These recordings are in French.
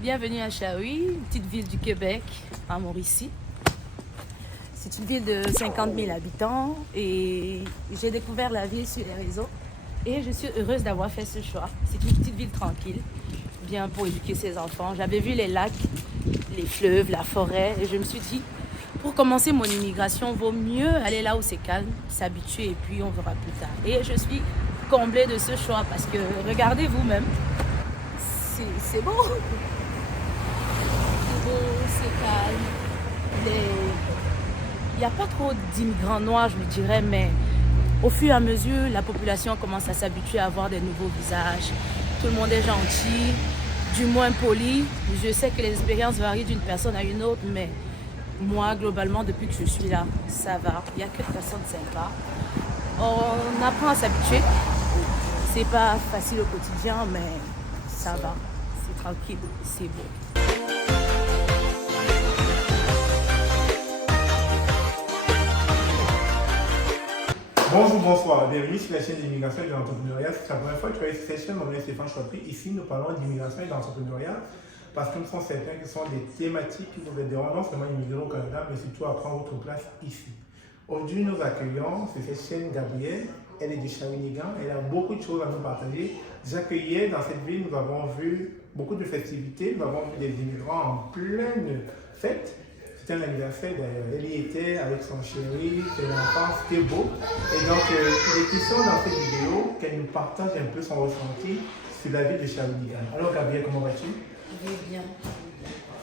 Bienvenue à Shawi, une petite ville du Québec, à Mauricie. C'est une ville de 50 000 habitants et j'ai découvert la ville sur les réseaux et je suis heureuse d'avoir fait ce choix. C'est une petite ville tranquille, bien pour éduquer ses enfants. J'avais vu les lacs, les fleuves, la forêt et je me suis dit, pour commencer mon immigration, vaut mieux aller là où c'est calme, s'habituer et puis on verra plus tard. Et je suis comblée de ce choix parce que regardez vous-même, c'est beau. C'est calme. Il n'y a pas trop d'immigrants noirs, je me dirais, mais au fur et à mesure, la population commence à s'habituer à avoir des nouveaux visages. Tout le monde est gentil, du moins poli. Je sais que les expériences varient d'une personne à une autre, mais moi, globalement, depuis que je suis là, ça va. Il n'y a que des personnes sympas. On apprend à s'habituer. C'est pas facile au quotidien, mais ça va. C'est tranquille, c'est beau. Bonjour, bonsoir, bienvenue sur la chaîne d'immigration et de l'entrepreneuriat. C'est la première fois que tu es sur cette chaîne, mon nom est Stéphane Chouapri. Ici, nous parlons d'immigration et d'entrepreneuriat parce que nous sommes certains que ce sont des thématiques qui vous aideront non seulement à immigrer au Canada, mais surtout à prendre votre place ici. Aujourd'hui, nous accueillons sur cette chaîne Gabrielle. Elle est de Shawinigan, elle a beaucoup de choses à nous partager. Déjà que hier, dans cette ville, nous avons vu beaucoup de festivités, nous avons vu des immigrants en pleine fête. C'était un anniversaire d'ailleurs. Elle y était avec son chéri, ses enfants, c'était beau. Et donc, il est question dans cette vidéo qu'elle nous partage un peu son ressenti sur la vie de Shawinigan. Alors, Gabrielle, comment vas-tu? Je vais bien.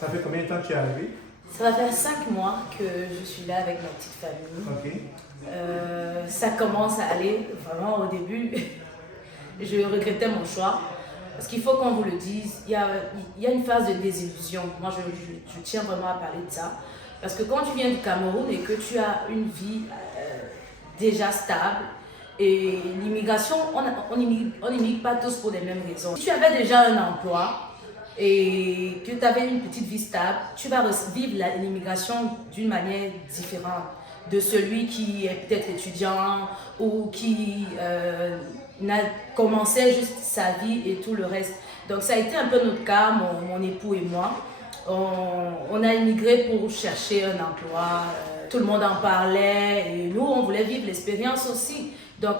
Ça fait combien de temps que tu es arrivée? Ça va faire 5 mois que je suis là avec ma petite famille. Ok. Ça commence à aller. Vraiment, au début, je regrettais mon choix. Parce qu'il faut qu'on vous le dise, il y a une phase de désillusion. Moi, je tiens vraiment à parler de ça. Parce que quand tu viens du Cameroun et que tu as une vie déjà stable, et l'immigration, on n'immigre pas tous pour les mêmes raisons. Si tu avais déjà un emploi et que tu avais une petite vie stable, tu vas vivre l'immigration d'une manière différente de celui qui est peut-être étudiant ou qui commençait juste sa vie et tout le reste. Donc ça a été un peu notre cas, mon époux et moi. On a immigré pour chercher un emploi, tout le monde en parlait et nous on voulait vivre l'expérience aussi. Donc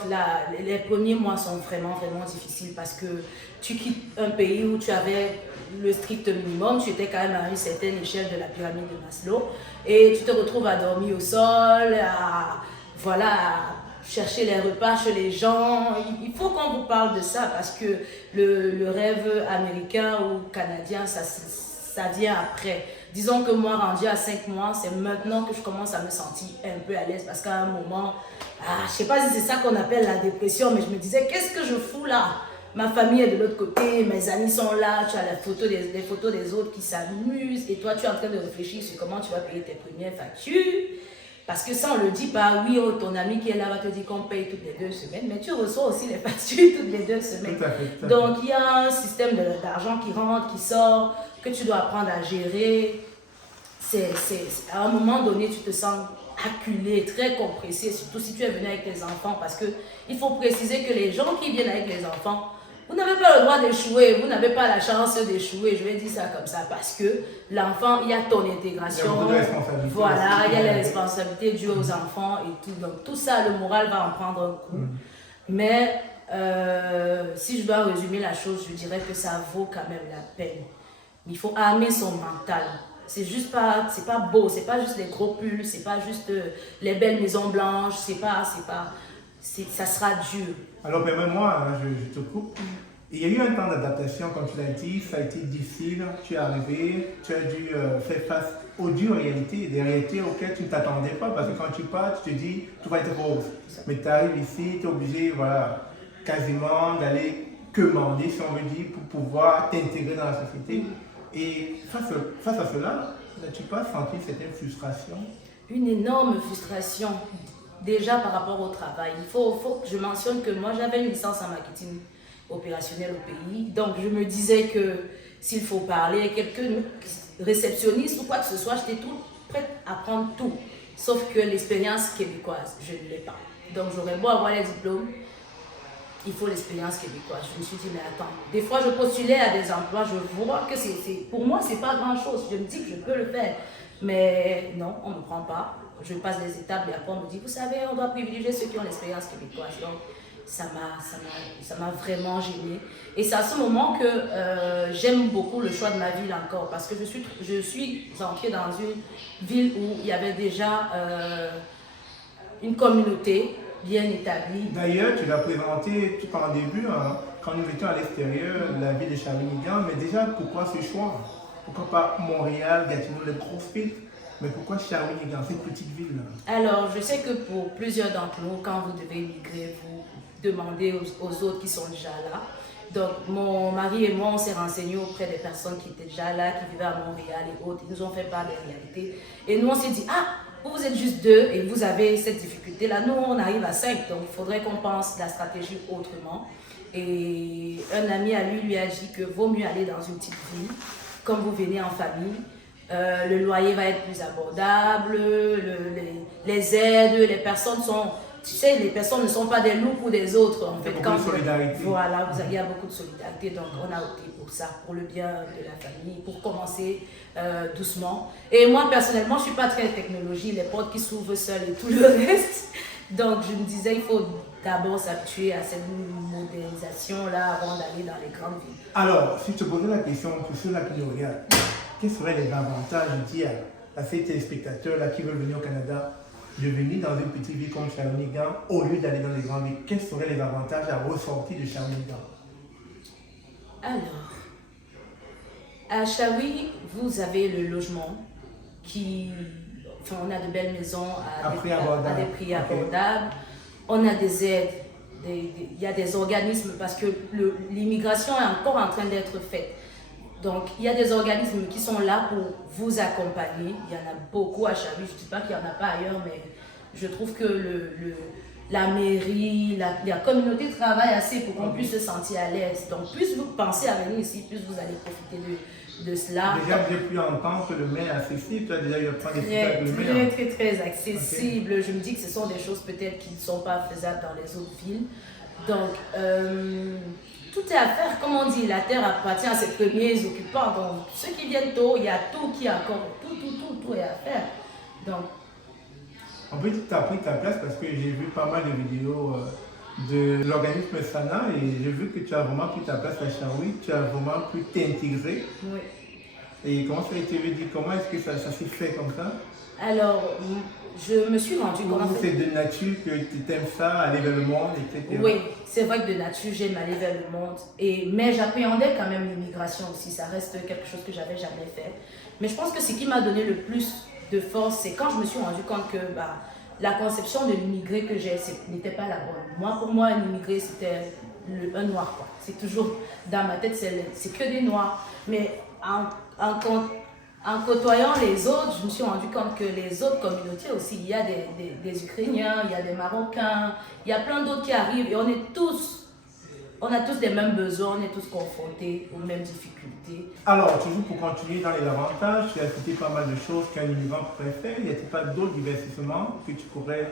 les premiers mois sont vraiment difficiles parce que tu quittes un pays où tu avais le strict minimum, tu étais quand même à une certaine échelle de la pyramide de Maslow et tu te retrouves à dormir au sol, à chercher les repas chez les gens. Il faut qu'on vous parle de ça parce que le rêve américain ou canadien, ça vient après. Disons que moi, rendu à 5 mois, c'est maintenant que je commence à me sentir un peu à l'aise parce qu'à un moment, je ne sais pas si c'est ça qu'on appelle la dépression, mais je me disais, qu'est-ce que je fous là? Ma famille est de l'autre côté, mes amis sont là, tu as les photos des autres qui s'amusent et toi, tu es en train de réfléchir sur comment tu vas payer tes premières factures. Parce que ça, on ne le dit pas, oui, ton ami qui est là va te dire qu'on paye toutes les 2 semaines, mais tu reçois aussi les factures toutes les 2 semaines. Tout à fait. Donc, il y a un système d'argent qui rentre, qui sort, que tu dois apprendre à gérer. À un moment donné, tu te sens acculé, très compressé, surtout si tu es venu avec tes enfants, parce qu'il faut préciser que les gens qui viennent avec les enfants, vous n'avez pas le droit d'échouer, vous n'avez pas la chance d'échouer, je vais dire ça comme ça, parce que l'enfant, il y a ton intégration, il y a beaucoup de responsabilités voilà, aussi. il y a les responsabilités dues aux enfants et tout, donc tout ça, le moral va en prendre un coup. Mais si je dois résumer la chose, je dirais que ça vaut quand même la peine. Il faut armer son mental. C'est pas beau, c'est pas juste les gros pulls, c'est pas juste les belles maisons blanches, ça sera dur. Alors, permets-moi, je te coupe. Il y a eu un temps d'adaptation, comme tu l'as dit, ça a été difficile. Tu es arrivé, tu as dû faire face aux dures réalités, des réalités auxquelles tu ne t'attendais pas, parce que quand tu pars, tu te dis tout va être rose. Mais tu arrives ici, tu es obligé, quasiment d'aller commander, si on veut dire, pour pouvoir t'intégrer dans la société. Et face à cela, n'as-tu pas senti certaines frustrations? Une énorme frustration, déjà par rapport au travail. Il faut que je mentionne que moi, j'avais une licence en marketing opérationnel au pays. Donc, je me disais que s'il faut parler, quelqu'un réceptionniste ou quoi que ce soit, j'étais toute prête à prendre tout. Sauf que l'expérience québécoise, je ne l'ai pas. Donc, j'aurais beau avoir les diplômes, il faut l'expérience québécoise. Je me suis dit, mais attends, des fois je postulais à des emplois, je vois que pour moi, c'est pas grand chose. Je me dis que je peux le faire. Mais non, on ne me prend pas. Je passe des étapes et après on me dit, vous savez, on doit privilégier ceux qui ont l'expérience québécoise. Donc, ça m'a vraiment gênée. Et c'est à ce moment que j'aime beaucoup le choix de ma ville encore. Parce que je suis entrée dans une ville où il y avait déjà une communauté bien établie. D'ailleurs, tu l'as présenté tout en début, hein, quand nous étions à l'extérieur, la ville de Shawinigan. Mais déjà, pourquoi ce choix? Pourquoi pas Montréal, Gatineau, les grosses villes? Mais pourquoi Shawinigan, cette petite ville? Alors, je sais que pour plusieurs d'entre nous, quand vous devez immigrer, vous demandez aux autres qui sont déjà là. Donc, mon mari et moi, on s'est renseignés auprès des personnes qui étaient déjà là, qui vivaient à Montréal et autres. Ils nous ont fait part des réalités. Et nous, on s'est dit, ah, vous êtes juste 2 et vous avez cette difficulté-là. Nous, on arrive à 5, donc il faudrait qu'on pense la stratégie autrement. Et un ami à lui a dit que vaut mieux aller dans une petite ville, comme vous venez en famille. Le loyer va être plus abordable, les aides, les personnes sont... Tu sais, les personnes ne sont pas des loups pour des autres. En fait, il y a beaucoup de solidarité. Voilà, il y a beaucoup de solidarité. Donc, on a opté pour ça, pour le bien de la famille, pour commencer doucement. Et moi, personnellement, je ne suis pas très technologie, les portes qui s'ouvrent seules et tout le reste. Donc, je me disais, il faut d'abord s'habituer à cette modernisation-là avant d'aller dans les grandes villes. Alors, si je te posais la question pour ceux-là qui nous regardent, quels seraient les avantages, je dis à ces téléspectateurs-là qui veulent venir au Canada, de venir dans une petite ville comme Shawinigan au lieu d'aller dans les grandes villes? Quels seraient les avantages à ressortir de Shawinigan? Alors, à Shawi, vous avez le logement qui... Enfin, on a de belles maisons à des prix abordables. On a des aides, il y a des organismes parce que l'immigration est encore en train d'être faite. Donc, il y a des organismes qui sont là pour vous accompagner. Il y en a beaucoup à Shawi. Je ne dis pas qu'il n'y en a pas ailleurs, mais je trouve que la mairie, la communauté travaille assez pour qu'on puisse se sentir à l'aise. Donc, plus vous pensez à venir ici, plus vous allez profiter de cela. Déjà, j'ai pu entendre que le maire est accessible. Tu as déjà eu à prendre des avec le maire. Très accessible. Okay. Je me dis que ce sont des choses peut-être qui ne sont pas faisables dans les autres villes. Donc, tout est à faire, comme on dit, la terre appartient à ses premiers occupants. Donc, ceux qui viennent tôt, il y a tout qui est encore, tout est à faire. Donc, en plus, tu as pris ta place parce que j'ai vu pas mal de vidéos de l'organisme Sana et j'ai vu que tu as vraiment pris ta place à Shawi, tu as vraiment pu t'intégrer. Oui. Et comment ça a été dit? Comment est-ce que ça s'est fait comme ça? Alors, je me suis rendu compte... C'est de nature que tu aimes ça, aller vers le monde, etc. Oui, c'est vrai que de nature, j'aime aller vers le monde. Mais j'appréhendais quand même l'immigration aussi. Ça reste quelque chose que j'avais jamais fait. Mais je pense que ce qui m'a donné le plus de force, c'est quand je me suis rendu compte que la conception de l'immigré que j'ai n'était pas la bonne. Pour moi, un immigré, c'était un noir, quoi. C'est toujours, dans ma tête, c'est que des noirs. Mais en côtoyant les autres, je me suis rendu compte que les autres communautés aussi, il y a des Ukrainiens, il y a des Marocains, il y a plein d'autres qui arrivent et on a tous les mêmes besoins, on est tous confrontés aux mêmes difficultés. Alors, toujours pour continuer dans les avantages, tu as cité pas mal de choses qu'un immigrant pourrait faire. Y a-t-il pas d'autres divertissements que tu pourrais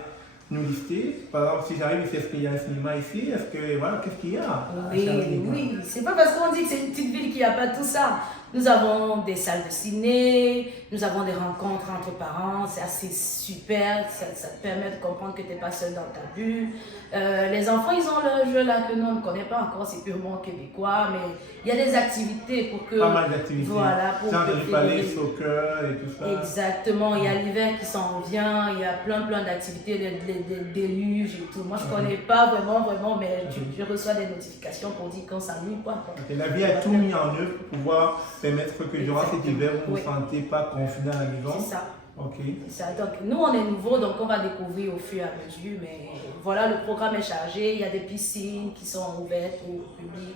nous lister? Par exemple, si j'arrive ici, est-ce qu'il y a un cinéma ici? Est-ce que, voilà, qu'est-ce qu'il y a? Oui, c'est pas parce qu'on dit que c'est une petite ville qu'il n'y a pas tout ça. Nous avons des salles de ciné, nous avons des rencontres entre parents, c'est assez super, ça te permet de comprendre que tu n'es pas seul dans ta bulle. Les enfants, ils ont leur jeu là que nous on ne connaît pas encore, c'est purement québécois, mais il y a des activités pour que... Pas mal d'activités. Voilà, pour que parler soccer et tout ça. Exactement, il y a l'hiver qui s'en vient, il y a plein d'activités, des déluges et tout. Moi, je ne connais pas vraiment, mais je reçois des notifications pour dire qu'on s'ennuie quoi. Okay, la vie a tout mis en œuvre pour pouvoir permettre que durant cet hiver, vous ne vous sentez pas confiné à la maison. C'est ça. Ok. Ça. Donc, nous, on est nouveaux, donc on va découvrir au fur et à mesure. Mais voilà, le programme est chargé. Il y a des piscines qui sont ouvertes au public.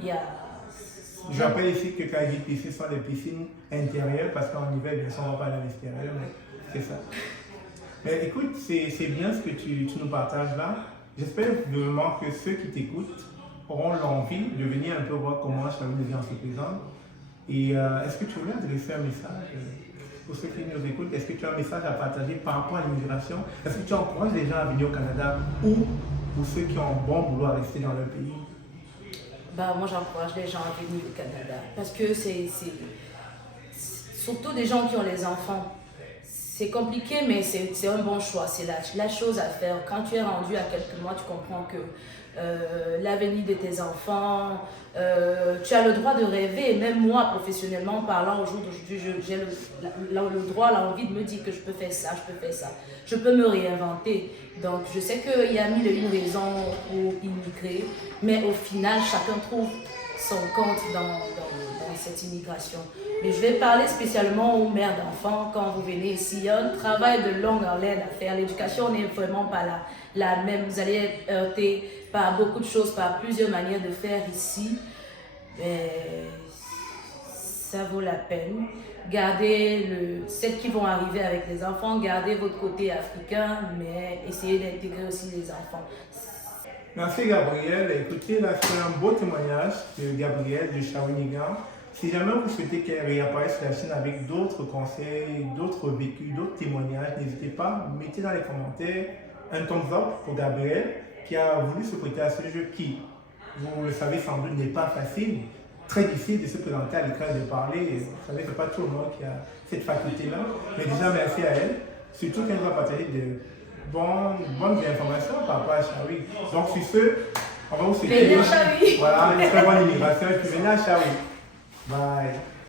Il y a... Je rappelle ici que quand il dit piscine, ce sont des piscines intérieures parce qu'en hiver, bien sûr, on ne va pas aller à l'extérieur, mais c'est ça. Mais écoute, c'est bien ce que tu nous partages là. J'espère vraiment que ceux qui t'écoutent auront l'envie de venir un peu voir comment Shawinigan se présente. Et est-ce que tu voulais adresser un message pour ceux qui nous écoutent? Est-ce que tu as un message à partager par rapport à l'immigration? Est-ce que tu encourages les gens à venir au Canada ou pour ceux qui ont un bon boulot à rester dans leur pays? Bah, moi, j'encourage les gens à venir au Canada parce que c'est surtout des gens qui ont les enfants. C'est compliqué, mais c'est un bon choix. C'est la chose à faire. Quand tu es rendu à quelques mois, tu comprends que l'avenir de tes enfants, tu as le droit de rêver. Et même moi, professionnellement parlant, au jour d'aujourd'hui, j'ai le droit, l'envie de me dire que je peux faire ça, je peux faire ça. Je peux me réinventer. Donc, je sais qu'il y a mille et une raisons pour immigrer, mais au final, chacun trouve son compte dans cette immigration. Mais je vais parler spécialement aux mères d'enfants. Quand vous venez ici, il y a un travail de longue haleine à faire. L'éducation n'est vraiment pas la même. Vous allez être heurté par beaucoup de choses, par plusieurs manières de faire ici. Mais ça vaut la peine. Gardez celles qui vont arriver avec les enfants, gardez votre côté africain, mais essayez d'intégrer aussi les enfants. Merci Gabriel. Écoutez, là c'est un beau témoignage de Gabriel de Shawinigan. Si jamais vous souhaitez qu'elle réapparaisse sur la chaîne avec d'autres conseils, d'autres vécus, d'autres témoignages, n'hésitez pas, mettez dans les commentaires un thumbs up pour Gabriel qui a voulu se prêter à ce jeu qui, vous le savez sans doute, n'est pas facile, très difficile de se présenter à l'écran et de parler. Vous savez, ce n'est pas tout le monde qui a cette faculté-là. Mais déjà, merci à elle, surtout qu'elle nous a partagé de bonnes informations par rapport à Shawi. Donc, sur ce, on va vous souhaiter Venez à Shawi. Voilà, une très bonne immigration et puis venez à Shawi. Bye.